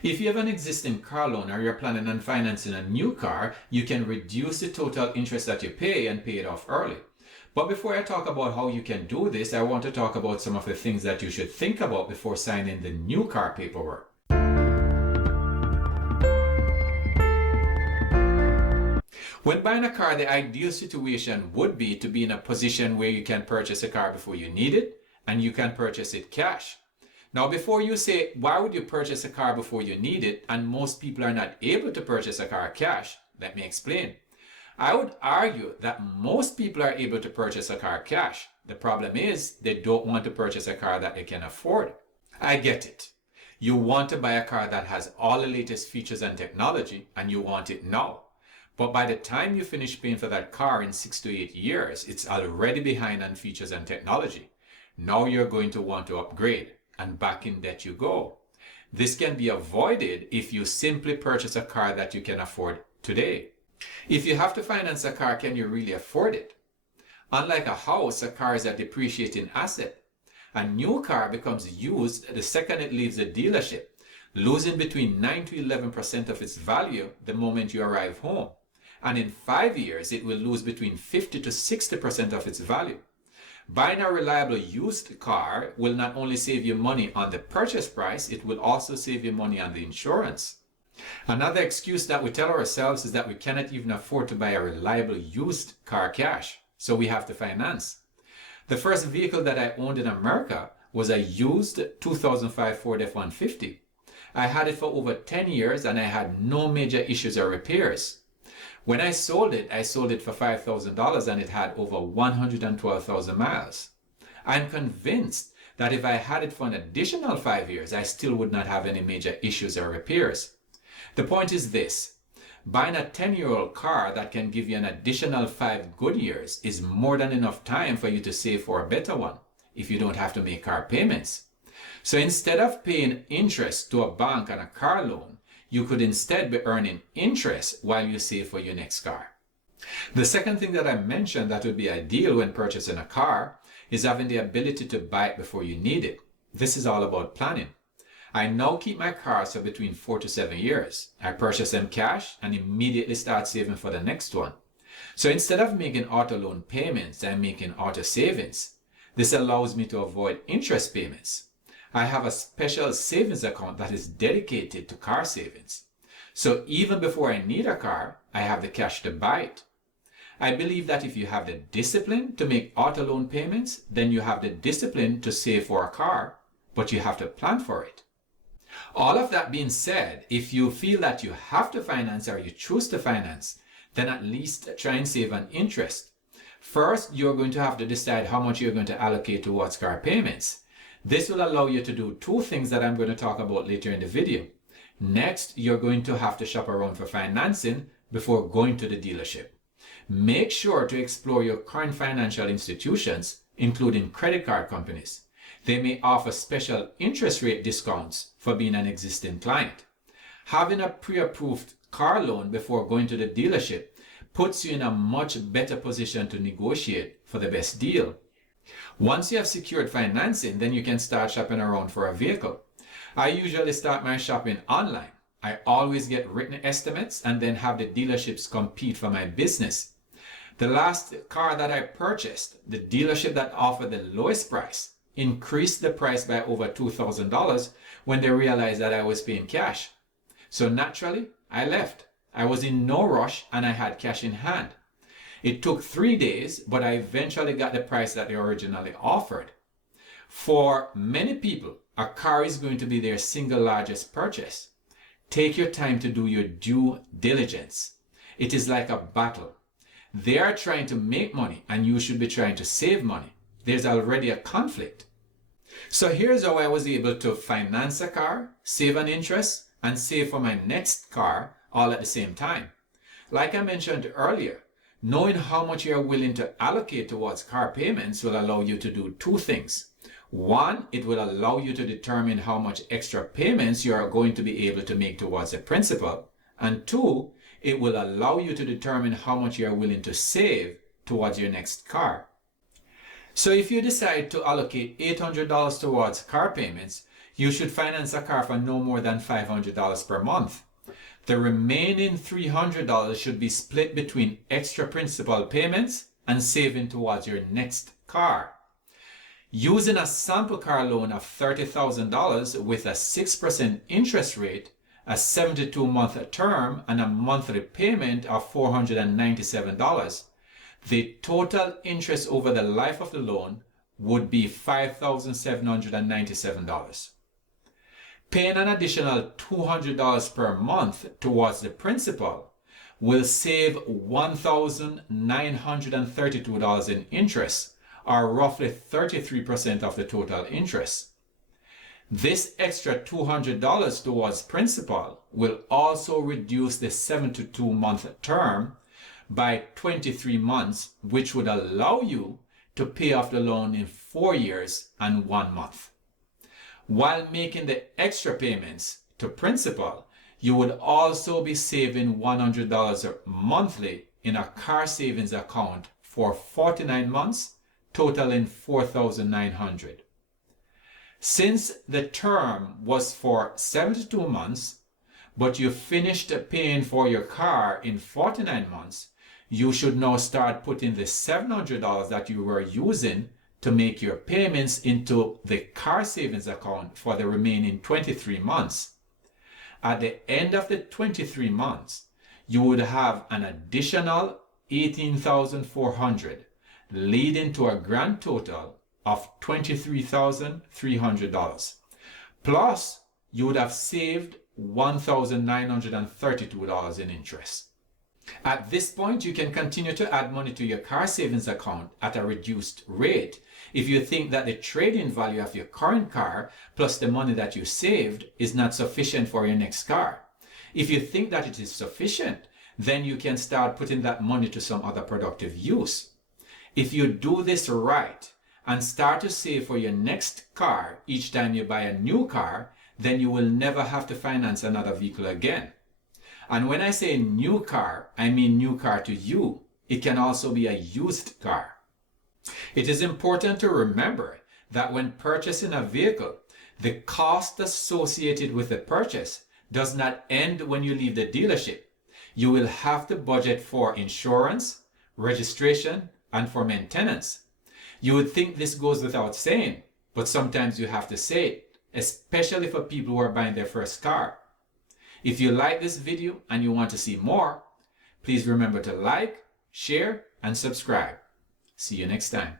If you have an existing car loan or you're planning on financing a new car, you can reduce the total interest that you pay and pay it off early. But before I talk about how you can do this, I want to talk about some of the things that you should think about before signing the new car paperwork. When buying a car, the ideal situation would be to be in a position where you can purchase a car before you need it and you can purchase it cash. Now, before you say, why would you purchase a car before you need it and most people are not able to purchase a car cash? Let me explain. I would argue that most people are able to purchase a car cash. The problem is they don't want to purchase a car that they can afford. I get it. You want to buy a car that has all the latest features and technology and you want it now. But by the time you finish paying for that car in 6 to 8 years, it's already behind on features and technology. Now you're going to want to upgrade, and back in debt you go. This can be avoided if you simply purchase a car that you can afford today. If you have to finance a car, can you really afford it? Unlike a house, a car is a depreciating asset. A new car becomes used the second it leaves the dealership, losing between 9 to 11% of its value the moment you arrive home. And in 5 years, it will lose between 50 to 60% of its value. Buying a reliable used car will not only save you money on the purchase price, it will also save you money on the insurance. Another excuse that we tell ourselves is that we cannot even afford to buy a reliable used car cash, so we have to finance. The first vehicle that I owned in America was a used 2005 Ford F-150. I had it for over 10 years and I had no major issues or repairs. When I sold it for $5,000 and it had over 112,000 miles. I'm convinced that if I had it for an additional 5 years, I still would not have any major issues or repairs. The point is this: buying a 10-year-old car that can give you an additional 5 good years is more than enough time for you to save for a better one if you don't have to make car payments. So instead of paying interest to a bank on a car loan, you could instead be earning interest while you save for your next car. The second thing that I mentioned that would be ideal when purchasing a car is having the ability to buy it before you need it. This is all about planning. I now keep my cars for between 4 to 7 years. I purchase them cash and immediately start saving for the next one. So instead of making auto loan payments, I'm making auto savings. This allows me to avoid interest payments. I have a special savings account that is dedicated to car savings. So even before I need a car, I have the cash to buy it. I believe that if you have the discipline to make auto loan payments, then you have the discipline to save for a car, but you have to plan for it. All of that being said, if you feel that you have to finance or you choose to finance, then at least try and save on interest. First, you're going to have to decide how much you're going to allocate towards car payments. This will allow you to do 2 things that I'm going to talk about later in the video. Next, you're going to have to shop around for financing before going to the dealership. Make sure to explore your current financial institutions, including credit card companies. They may offer special interest rate discounts for being an existing client. Having a pre-approved car loan before going to the dealership puts you in a much better position to negotiate for the best deal. Once you have secured financing, then you can start shopping around for a vehicle. I usually start my shopping online. I always get written estimates and then have the dealerships compete for my business. The last car that I purchased, the dealership that offered the lowest price increased the price by over $2,000 when they realized that I was paying cash. So naturally, I left. I was in no rush and I had cash in hand. It took 3 days, but I eventually got the price that they originally offered. For many people, a car is going to be their single largest purchase. Take your time to do your due diligence. It is like a battle. They are trying to make money and you should be trying to save money. There's already a conflict. So here's how I was able to finance a car, save on interest, and save for my next car all at the same time. Like I mentioned earlier, knowing how much you are willing to allocate towards car payments will allow you to do 2 things. 1, it will allow you to determine how much extra payments you are going to be able to make towards the principal. And 2, it will allow you to determine how much you are willing to save towards your next car. So if you decide to allocate $800 towards car payments, you should finance a car for no more than $500 per month. The remaining $300 should be split between extra principal payments and saving towards your next car. Using a sample car loan of $30,000 with a 6% interest rate, a 72-month term, and a monthly payment of $497, the total interest over the life of the loan would be $5,797. Paying an additional $200 per month towards the principal will save $1,932 in interest, or roughly 33% of the total interest. This extra $200 towards principal will also reduce the 72-month term by 23 months, which would allow you to pay off the loan in 4 years and 1 month. While making the extra payments to principal, you would also be saving $100 monthly in a car savings account for 49 months, totaling $4,900. Since the term was for 72 months, but you finished paying for your car in 49 months, you should now start putting the $700 that you were using to make your payments into the car savings account for the remaining 23 months. At the end of the 23 months, you would have an additional $18,400, leading to a grand total of $23,300. Plus, you would have saved $1,932 in interest. At this point, you can continue to add money to your car savings account at a reduced rate if you think that the trade-in value of your current car plus the money that you saved is not sufficient for your next car. If you think that it is sufficient, then you can start putting that money to some other productive use. If you do this right and start to save for your next car each time you buy a new car, then you will never have to finance another vehicle again. And when I say new car, I mean new car to you. It can also be a used car. It is important to remember that when purchasing a vehicle, the cost associated with the purchase does not end when you leave the dealership. You will have to budget for insurance, registration, and for maintenance. You would think this goes without saying, but sometimes you have to say it, especially for people who are buying their first car. If you like this video and you want to see more, please remember to like, share, and subscribe. See you next time.